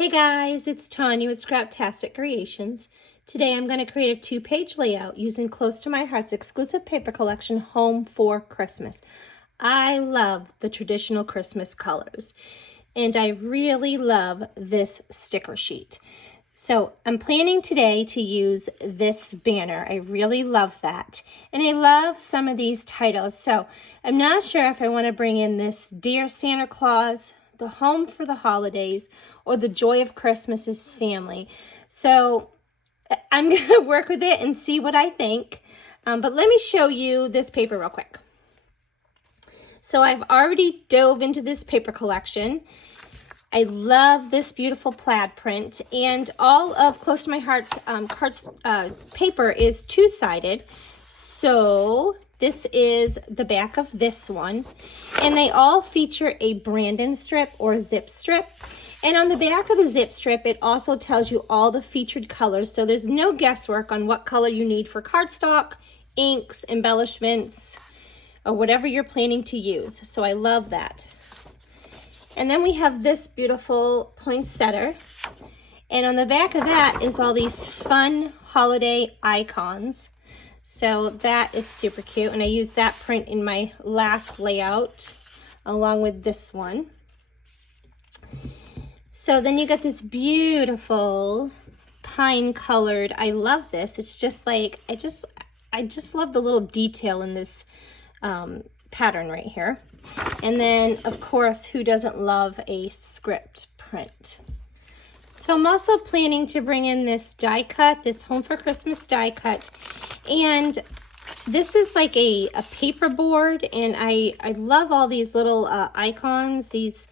Hey guys, it's Tanya with Scraptastic Creations. Today I'm going to create a 2-page layout using Close to My Heart's exclusive paper collection, Home for Christmas. I love the traditional Christmas colors, and I really love this sticker sheet. So I'm planning today to use this banner. I really love that. And I love some of these titles. So I'm not sure if I want to bring in this Dear Santa Claus, the Home for the Holidays, or the Joy of Christmas's Family. So I'm going to work with it and see what I think. But let me show you this paper real quick. So I've already dove into this paper collection. I love this beautiful plaid print, and all of Close to My Heart's paper is two-sided. So this is the back of this one, and they all feature a Brandon strip or zip strip. And on the back of the zip strip, it also tells you all the featured colors, so there's no guesswork on what color you need for cardstock, inks, embellishments, or whatever you're planning to use. So I love that. And then we have this beautiful poinsettia. And on the back of that is all these fun holiday icons. So that is super cute. And I used that print in my last layout along with this one. So then you got this beautiful pine colored. I love this. It's just like, I just love the little detail in this pattern right here. And then, of course, who doesn't love a script print? So I'm also planning to bring in this die cut, this Home for Christmas die cut. And this is like a paper board, and I love all these little icons, these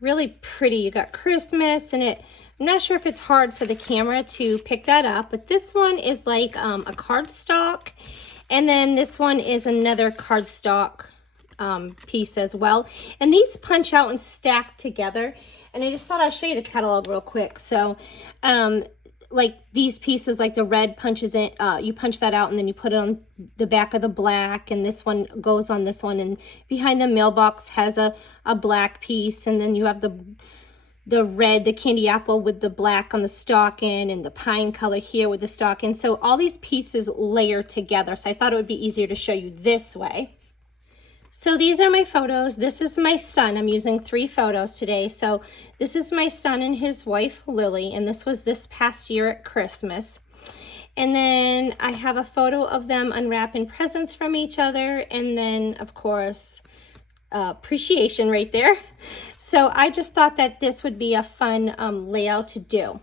really pretty. You got Christmas, and I'm not sure if it's hard for the camera to pick that up, but this one is like a cardstock, and then this one is another cardstock piece as well, and these punch out and stack together. And I just thought I'd show you the catalog real quick. So like these pieces, like the red punches in, you punch that out and then you put it on the back of the black, and this one goes on this one, and behind the mailbox has a black piece, and then you have the red, the candy apple with the black on the stocking, and the pine color here with the stocking. So all these pieces layer together, so I thought it would be easier to show you this way. So these are my photos. This is my son. I'm using 3 photos today. So this is my son and his wife, Lily, and this was this past year at Christmas. And then I have a photo of them unwrapping presents from each other, and then, of course, appreciation right there. So I just thought that this would be a fun layout to do.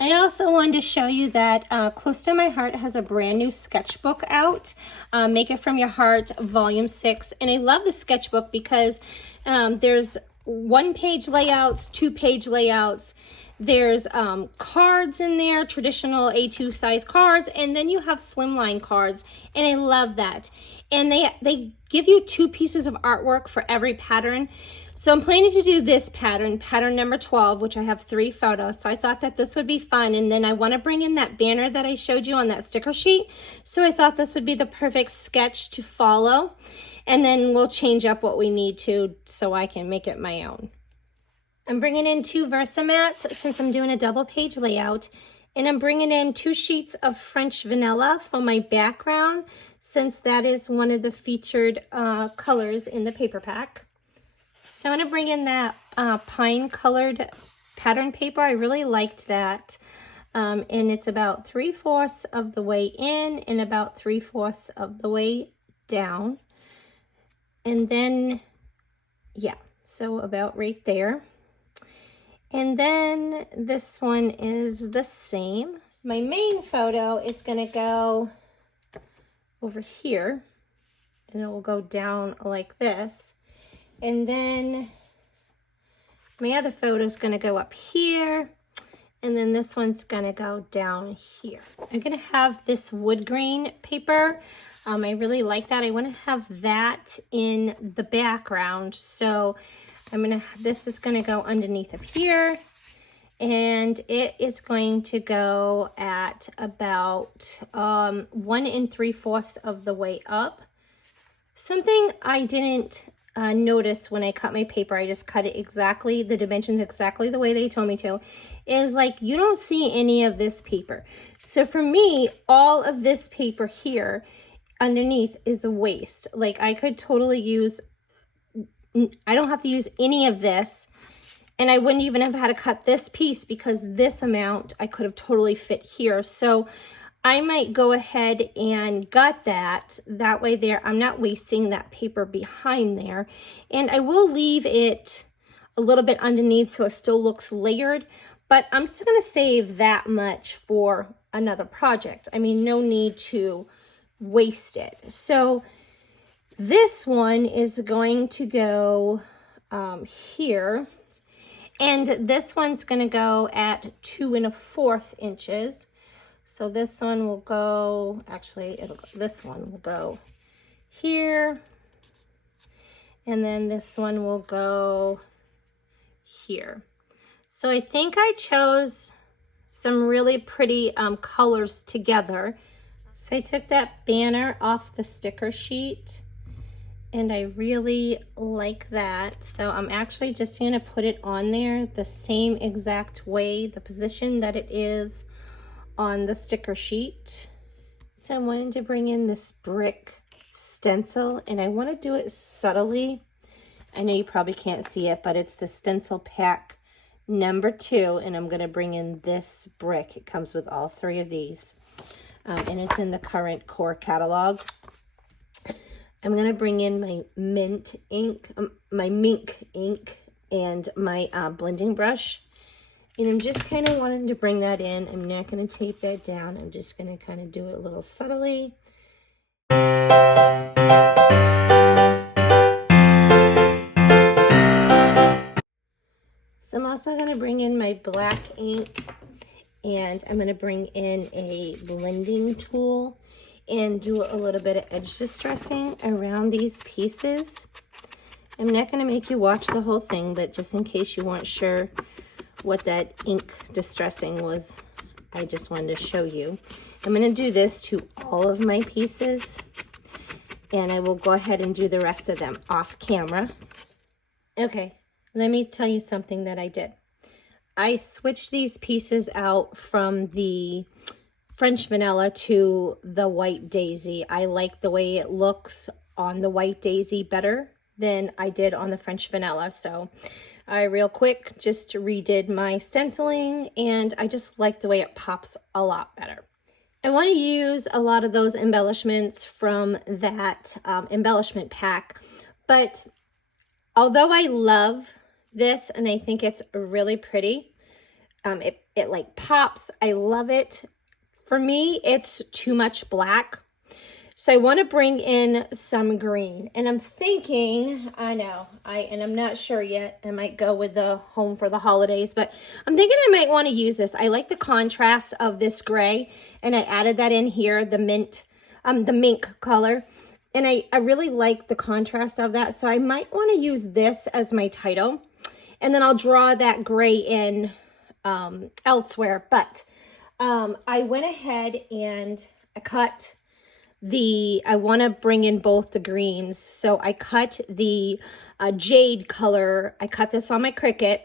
I also wanted to show you that Close to My Heart has a brand new sketchbook out, Make It From Your Heart, Volume 6. And I love the sketchbook because there's 1-page layouts, 2-page layouts. There's cards in there, traditional A2 size cards, and then you have slimline cards, and I love that. And they give you 2 pieces of artwork for every pattern. So I'm planning to do this pattern number 12, which I have 3 photos. So I thought that this would be fun. And then I want to bring in that banner that I showed you on that sticker sheet. So I thought this would be the perfect sketch to follow. And then we'll change up what we need to so I can make it my own. I'm bringing in 2 Versamats since I'm doing a double-page layout. And I'm bringing in 2 sheets of French vanilla for my background, since that is one of the featured colors in the paper pack. So I'm going to bring in that pine colored pattern paper. I really liked that. And it's about 3/4 of the way in and about 3/4 of the way down. And then, yeah, so about right there. And then this one is the same. My main photo is going to go over here, and it will go down like this. And then my other photo is going to go up here, and then this one's going to go down here. I'm going to have this wood grain paper. I really like that. I want to have that in the background. So this is going to go underneath of here, and it is going to go at about 1 3/4 of the way up. Something I didn't notice when I cut my paper, I just cut it exactly, the dimensions exactly the way they told me to, is like you don't see any of this paper. So for me, all of this paper here underneath is a waste. Like I could totally use, I don't have to use any of this, and I wouldn't even have had to cut this piece because this amount I could have totally fit here. So I might go ahead and gut that. That way there, I'm not wasting that paper behind there. And I will leave it a little bit underneath so it still looks layered, but I'm just gonna save that much for another project. I mean, no need to waste it. So this one is going to go here. And this one's gonna go at 2 1/4 inches. So this one will go, actually, this one will go here. And then this one will go here. So I think I chose some really pretty colors together. So I took that banner off the sticker sheet, and I really like that. So I'm actually just gonna put it on there the same exact way, the position that it is on the sticker sheet. So I wanted to bring in this brick stencil, and I want to do it subtly. I know you probably can't see it, but it's the stencil pack number 2, and I'm going to bring in this brick. It comes with all 3 of these, and it's in the current core catalog. I'm going to bring in my mint ink, my mink ink, and my blending brush. And I'm just kind of wanting to bring that in. I'm not going to tape that down. I'm just going to kind of do it a little subtly. So I'm also going to bring in my black ink, and I'm going to bring in a blending tool and do a little bit of edge distressing around these pieces. I'm not going to make you watch the whole thing, but just in case you weren't sure what that ink distressing was, I just wanted to show you. I'm going to do this to all of my pieces, and I will go ahead and do the rest of them off camera. Okay, let me tell you something that I did. I switched these pieces out from the French vanilla to the white daisy. I like the way it looks on the white daisy better than I did on the French vanilla. So I real quick just redid my stenciling, and I just like the way it pops a lot better. I want to use a lot of those embellishments from that embellishment pack, but although I love this and I think it's really pretty, it like pops, I love it. For me, it's too much black. So I want to bring in some green, and I'm thinking, and I'm not sure yet, I might go with the Home for the Holidays, but I'm thinking I might want to use this. I like the contrast of this gray, and I added that in here, the mint, the mink color, and I really like the contrast of that. So I might want to use this as my title, and then I'll draw that gray in elsewhere. But I went ahead and I cut I want to bring in both the greens. So I cut the jade color. I cut this on my Cricut,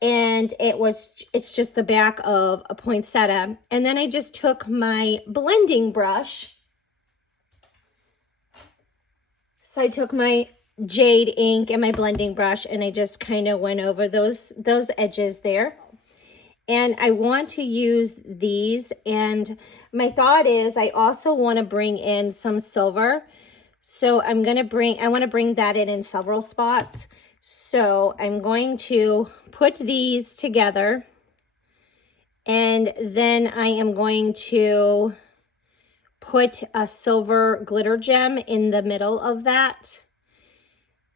and it's just the back of a poinsettia. And then I just took my blending brush. So I took my jade ink and my blending brush, and I just kind of went over those edges there. And I want to use these, and my thought is I also want to bring in some silver. So I want to bring that in several spots. So I'm going to put these together, and then I am going to put a silver glitter gem in the middle of that.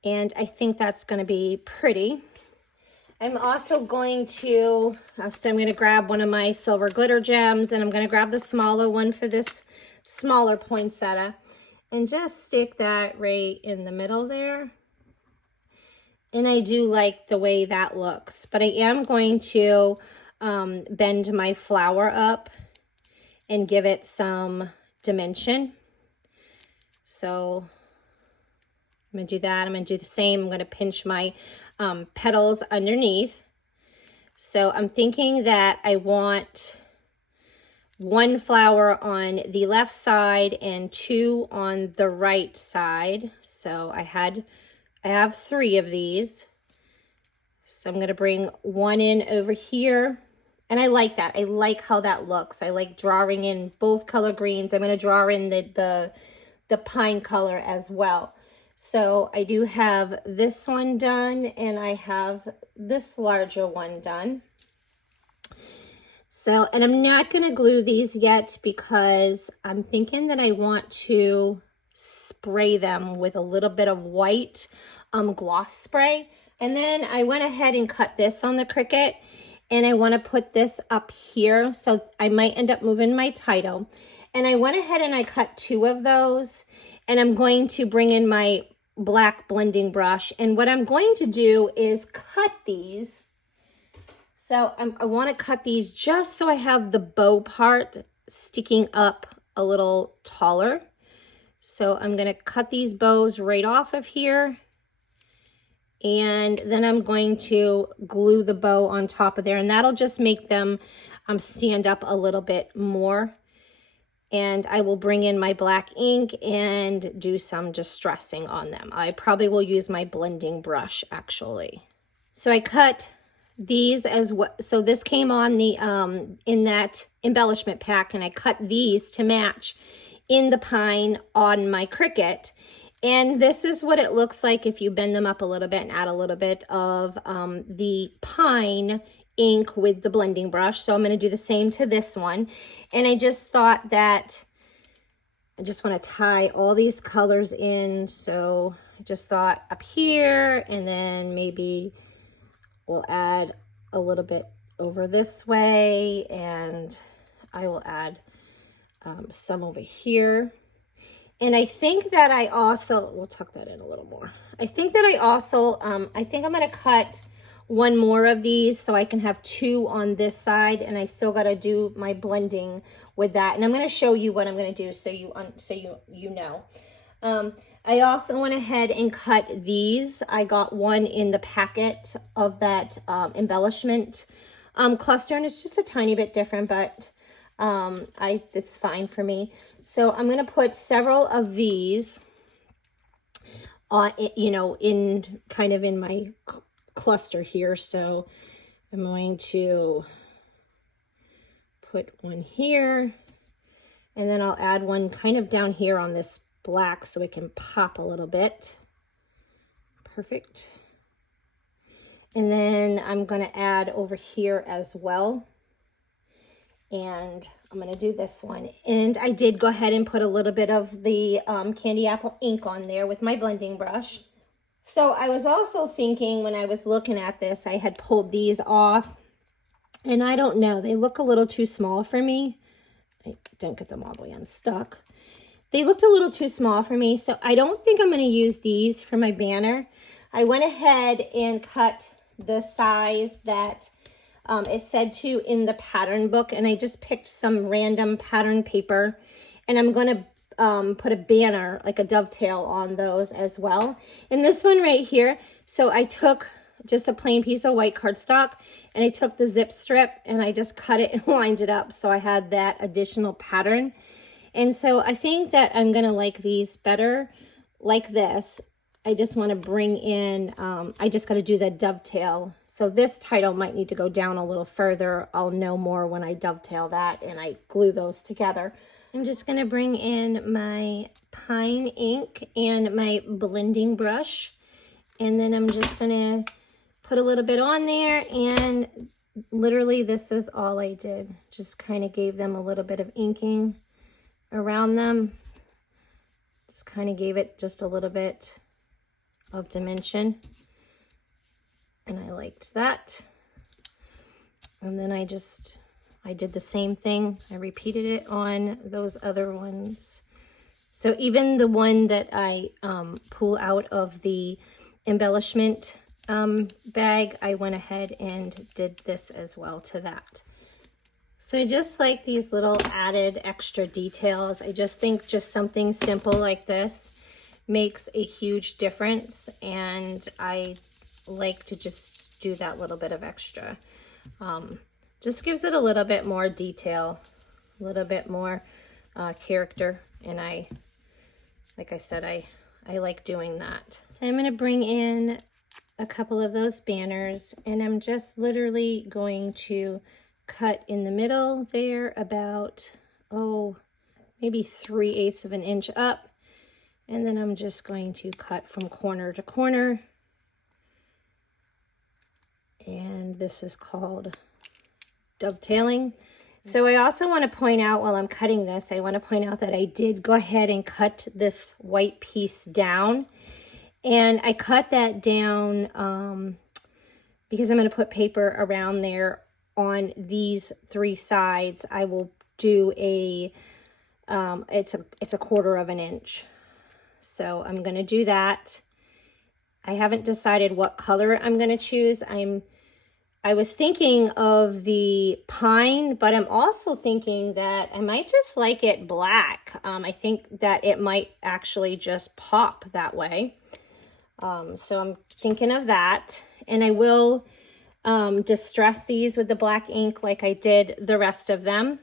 And I think that's going to be pretty. I'm also going to, so I'm going to grab one of my silver glitter gems, and I'm going to grab the smaller one for this smaller poinsettia and just stick that right in the middle there. And I do like the way that looks, but I am going to bend my flower up and give it some dimension. So I'm gonna do that. I'm gonna do the same. I'm gonna pinch my petals underneath. So I'm thinking that I want 1 flower on the left side and 2 on the right side. So I have 3 of these. So I'm going to bring 1 in over here. And I like that. I like how that looks. I like drawing in both color greens. I'm going to draw in the pine color as well. So I do have this one done, and I have this larger one done. So, and I'm not going to glue these yet because I'm thinking that I want to spray them with a little bit of white gloss spray. And then I went ahead and cut this on the Cricut, and I want to put this up here. So I might end up moving my title. And I went ahead and I cut 2 of those, and I'm going to bring in my black blending brush. And what I'm going to do is cut these. So I want to cut these just so I have the bow part sticking up a little taller. So I'm going to cut these bows right off of here. And then I'm going to glue the bow on top of there. And that'll just make them stand up a little bit more. And I will bring in my black ink and do some distressing on them. I probably will use my blending brush actually. So I cut these as well. So this came on the in that embellishment pack, and I cut these to match in the pine on my Cricut. And this is what it looks like if you bend them up a little bit and add a little bit of the pine ink with the blending brush. So I'm going to do the same to this one. And I just thought that I just want to tie all these colors in. So I just thought up here, and then maybe we'll add a little bit over this way, and I will add some over here. And I think that I also, we'll tuck that in a little more. I think that I also, I think I'm going to cut 1 more of these so I can have 2 on this side, and I still got to do my blending with that. And I'm going to show you what I'm going to do so you know. I also went ahead and cut these. I got 1 in the packet of that embellishment cluster, and it's just a tiny bit different, but it's fine for me. So I'm going to put several of these on, in kind of in my cluster here. So I'm going to put 1 here, and then I'll add 1 kind of down here on this black so it can pop a little bit. Perfect. And then I'm going to add over here as well. And I'm going to do this one. And I did go ahead and put a little bit of the candy apple ink on there with my blending brush. So I was also thinking when I was looking at this, I had pulled these off. And I don't know, they look a little too small for me. I don't get them all the way unstuck. They looked a little too small for me, so I don't think I'm going to use these for my banner. I went ahead and cut the size that it said to in the pattern book, and I just picked some random pattern paper, and I'm going to put a banner, like a dovetail, on those as well. And this one right here, so I took just a plain piece of white cardstock, and I took the zip strip and I just cut it and lined it up so I had that additional pattern. And so I think that I'm going to like these better like this. I just want to bring in, I just got to do the dovetail. So this title might need to go down a little further. I'll know more when I dovetail that and I glue those together. I'm just going to bring in my pine ink and my blending brush. And then I'm just going to put a little bit on there, and literally this is all I did. Just kind of gave them a little bit of inking around them. Just kind of gave it just a little bit of dimension, and I liked that. And then I did the same thing. I repeated it on those other ones. So even the one that I pull out of the embellishment bag, I went ahead and did this as well to that. So I just like these little added extra details. I just think just something simple like this makes a huge difference, and I like to just do that little bit of extra. Just gives it a little bit more detail, a little bit more character, and like I said, I like doing that. So I'm gonna bring in a couple of those banners, and I'm just literally going to cut in the middle there about, maybe 3/8 of an inch up. And then I'm just going to cut from corner to corner. And this is called dovetailing. So I also want to point out while I'm cutting this, I want to point out that I did go ahead and cut this white piece down. And I cut that down because I'm going to put paper around there on these 3 sides. I will do a, it's a 1/4 of an inch. So I'm going to do that. I haven't decided what color I'm going to choose. I was thinking of the pine, but I'm also thinking that I might just like it black. I think that it might actually just pop that way. So I'm thinking of that. And I will distress these with the black ink like I did the rest of them.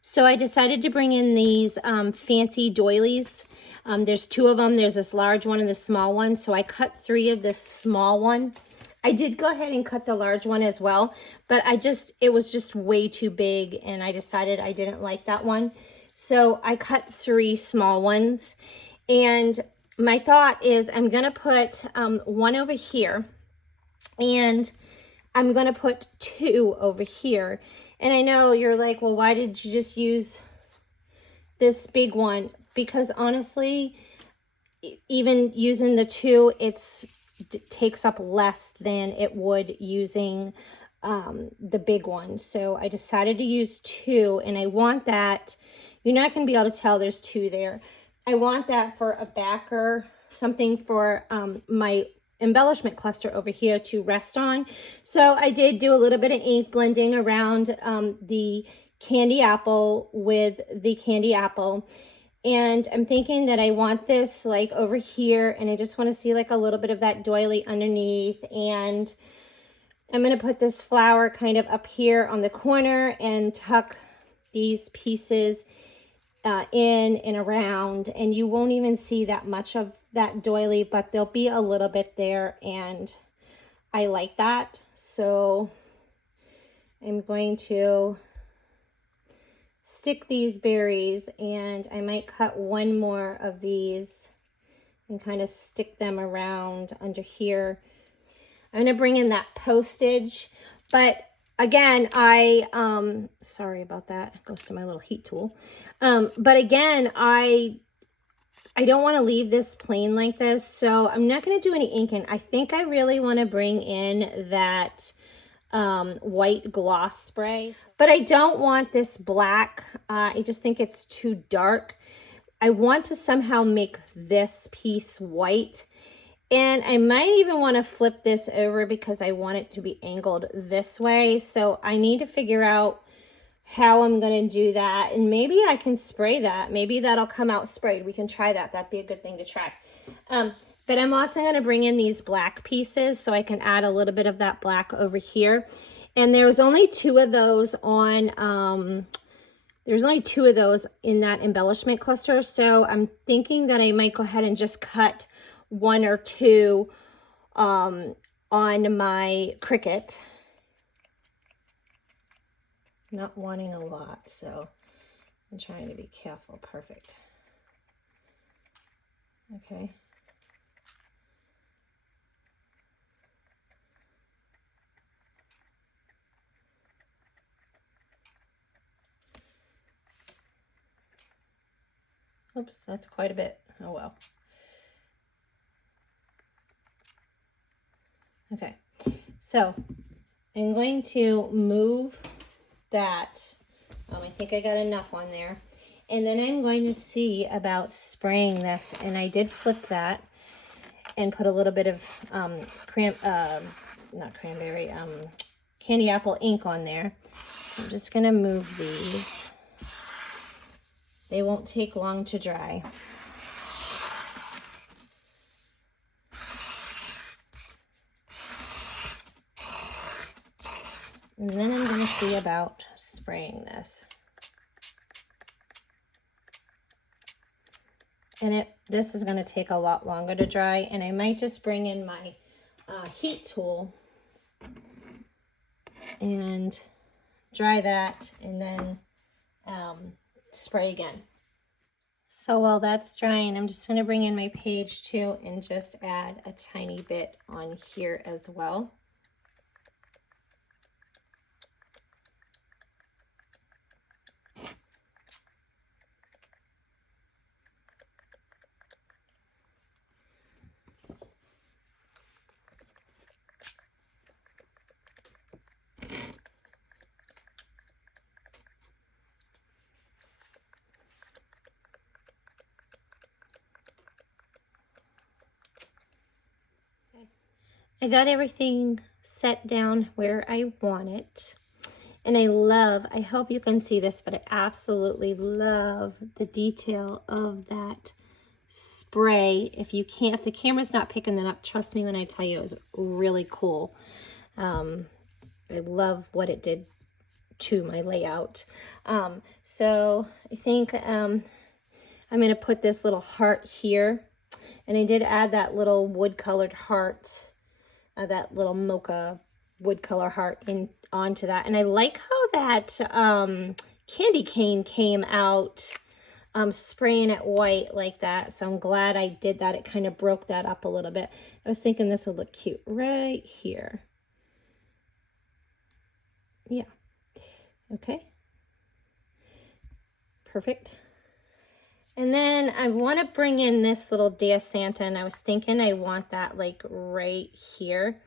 So I decided to bring in these fancy doilies. There's 2 of them. There's this large one and this small one. So I cut 3 of this small one. I did go ahead and cut the large one as well, but it was just way too big, and I decided I didn't like that one. So I cut 3 small ones, and my thought is I'm going to put 1 over here, and I'm going to put 2 over here. And I know you're like, well, why did you just use this big one? Because honestly, even using the 2, it takes up less than it would using the big one. So I decided to use 2, and I want that, you're not going to be able to tell there's 2 there. I want that for a backer, something for my embellishment cluster over here to rest on. So I did do a little bit of ink blending around the candy apple with the candy apple. And I'm thinking that I want this like over here, and I just want to see like a little bit of that doily underneath. And I'm going to put this flower kind of up here on the corner and tuck these pieces in and around. And you won't even see that much of that doily, but there'll be a little bit there, and I like that. So I'm going to stick these berries, and I might cut 1 more of these and kind of stick them around under here. I'm going to bring in that postage, but again, sorry about that, it goes to my little heat tool. But again, I don't want to leave this plain like this, so I'm not going to do any inking. I think I really want to bring in that white gloss spray, but I don't want this black. I just think it's too dark. I want to somehow make this piece white, and I might even want to flip this over because I want it to be angled this way. So I need to figure out how I'm going to do that, and maybe I can spray that. Maybe that'll come out sprayed. We can try that. That'd be a good thing to try. But I'm also going to bring in these black pieces so I can add a little bit of that black over here. And there was only 2 of those on, there's only 2 of those in that embellishment cluster. So I'm thinking that I might go ahead and just cut 1 or 2 on my Cricut. Not wanting a lot, so I'm trying to be careful. Perfect. Okay. Oops, that's quite a bit. Oh well. Okay, so I'm going to move that. I think I got enough on there. And then I'm going to see about spraying this. And I did flip that and put a little bit of candy apple ink on there. So I'm just going to move these. They won't take long to dry. And then I'm gonna see about spraying this. And this is gonna take a lot longer to dry, and I might just bring in my heat tool and dry that, and then spray again. So while that's drying, I'm just gonna bring in my page 2 and just add a tiny bit on here as well. I got everything set down where I want it. And I hope you can see this, but I absolutely love the detail of that spray. If the camera's not picking that up, trust me when I tell you it was really cool. I love what it did to my layout. So I think I'm gonna put this little heart here. And I did add that little wood colored heart, that little mocha wood color heart onto that. And I like how that candy cane came out, spraying it white like that. So I'm glad I did that. It kind of broke that up a little bit. I was thinking this would look cute right here. Yeah. Okay. Perfect. And then I want to bring in this little Dear Santa, and I was thinking I want that like right here,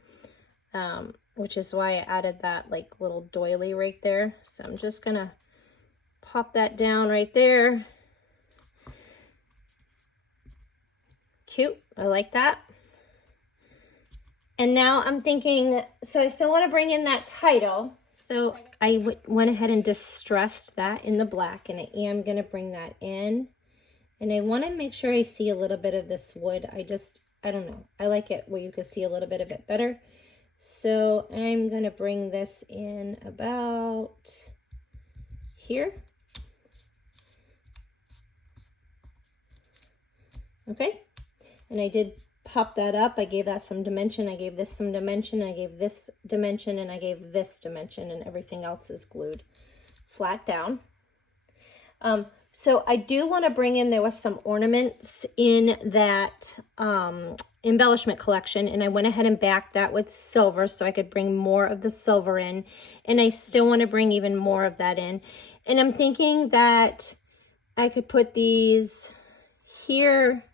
which is why I added that like little doily right there. So I'm just going to pop that down right there. Cute. I like that. And now I'm thinking, so I still want to bring in that title. So I went ahead and distressed that in the black, and I am going to bring that in. And I want to make sure I see a little bit of this wood. I don't know. I like it where you can see a little bit of it better. So I'm going to bring this in about here. Okay. And I did pop that up. I gave that some dimension. I gave this some dimension. I gave this dimension, and I gave this dimension, and everything else is glued flat down. So I do want to bring in, there was some ornaments in that embellishment collection, and I went ahead and backed that with silver so I could bring more of the silver in, and I still want to bring even more of that in. And I'm thinking that I could put these here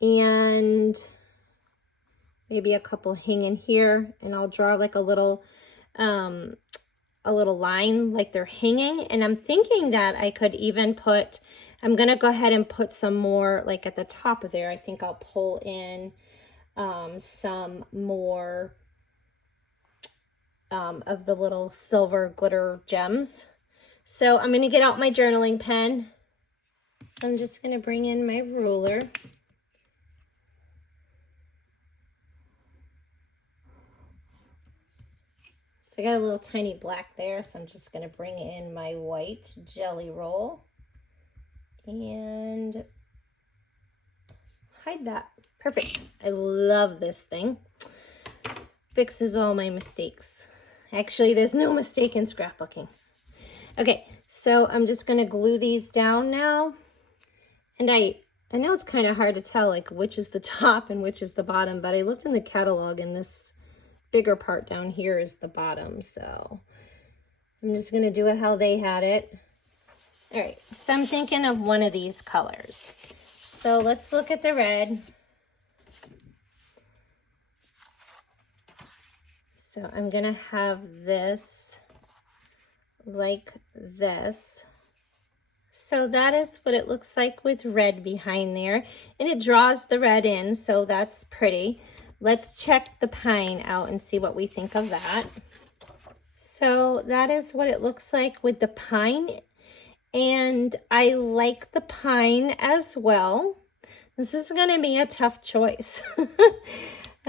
and maybe a couple hanging here, and I'll draw like a little line like they're hanging. And I'm thinking that I could even put, I'm gonna go ahead and put some more like at the top of there. I think I'll pull in some more of the little silver glitter gems. So I'm gonna get out my journaling pen. So I'm just gonna bring in my ruler. So I got a little tiny black there, so I'm just going to bring in my white jelly roll and hide that. Perfect. I love this thing. Fixes all my mistakes. Actually, there's no mistake in scrapbooking. Okay, so I'm just going to glue these down now. And I know it's kind of hard to tell like which is the top and which is the bottom, but I looked in the catalog and this bigger part down here is the bottom, so I'm just going to do it how they had it. All right, so I'm thinking of one of these colors. So let's look at the red. So I'm going to have this like this. So that is what it looks like with red behind there, and it draws the red in, so that's pretty. Let's check the pine out and see what we think of that. So that is what it looks like with the pine. And I like the pine as well. This is going to be a tough choice.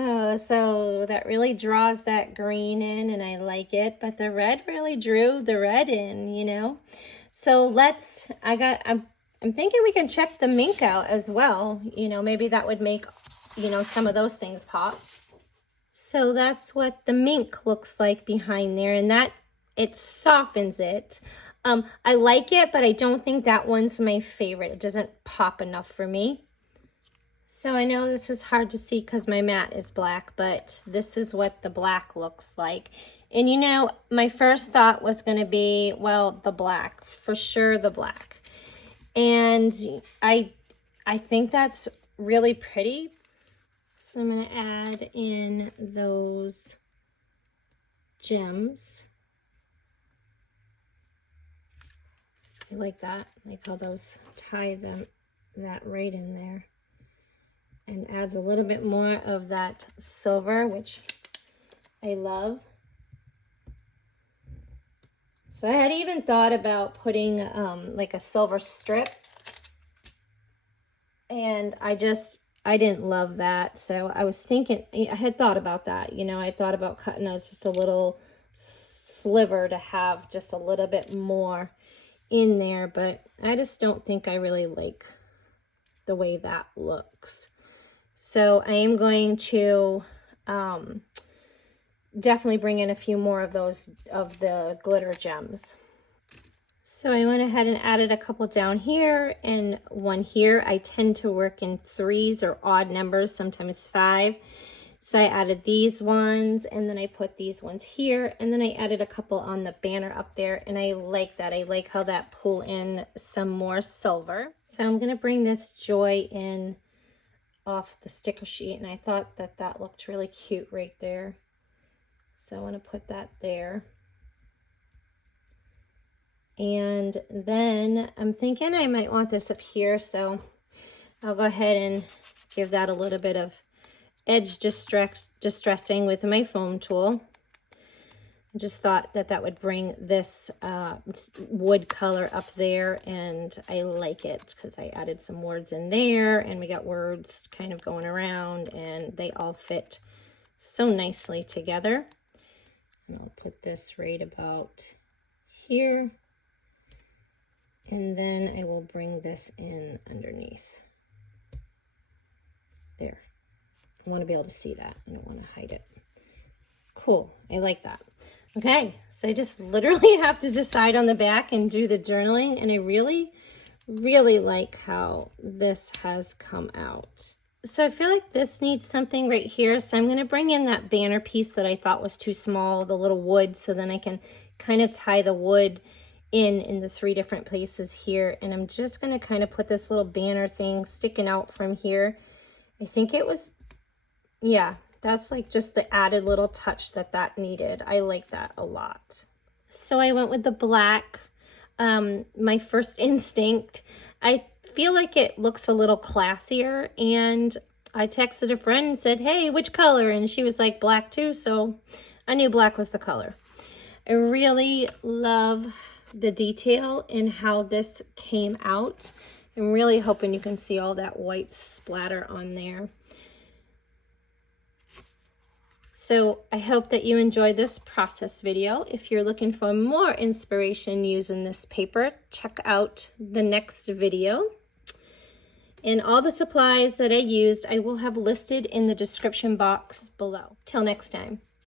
Oh, so that really draws that green in and I like it, but the red really drew the red in, you know? So I'm thinking we can check the mink out as well. You know, maybe that would make, you know, some of those things pop. So that's what the mink looks like behind there, and that it softens it. I like it, but I don't think that one's my favorite. It doesn't pop enough for me. So I know this is hard to see because my mat is black, but this is what the black looks like. And you know, my first thought was going to be, well, the black, for sure the black. And I think that's really pretty. So I'm going to add in those gems. I like that. I like how those tie that right in there. And adds a little bit more of that silver, which I love. So I had even thought about putting like a silver strip, and I didn't love that. So I was thinking, I had thought about that, you know, I thought about cutting out just a little sliver to have just a little bit more in there, but I just don't think I really like the way that looks. So I am going to definitely bring in a few more of those, of the glitter gems. So I went ahead and added a couple down here and one here. I tend to work in 3s or odd numbers, sometimes 5. So I added these ones, and then I put these ones here, and then I added a couple on the banner up there, and I like that. I like how that pull in some more silver. So I'm gonna bring this joy in off the sticker sheet, and I thought that that looked really cute right there. So I want to put that there. And then I'm thinking I might want this up here, so I'll go ahead and give that a little bit of edge distressing with my foam tool. I just thought that that would bring this wood color up there, and I like it because I added some words in there, and we got words kind of going around, and they all fit so nicely together. And I'll put this right about here, and then I will bring this in underneath there. I want to be able to see that. I don't want to hide it. Cool. I like that. Okay, so I just literally have to decide on the back and do the journaling, and I really, really like how this has come out. So I feel like this needs something right here, so I'm going to bring in that banner piece that I thought was too small, the little wood, so then I can kind of tie the wood in the 3 different places here, and I'm just going to kind of put this little banner thing sticking out from here. I think it was, yeah, that's like just the added little touch that needed. I like that a lot. So I went with the black. My first instinct, I feel like it looks a little classier, and I texted a friend and said, hey, which color? And she was like, black too, so I knew black was the color. I really love the detail in how this came out. I'm really hoping you can see all that white splatter on there. So I hope that you enjoyed this process video. If you're looking for more inspiration using this paper, check out the next video. And all the supplies that I used, I will have listed in the description box below. Till next time.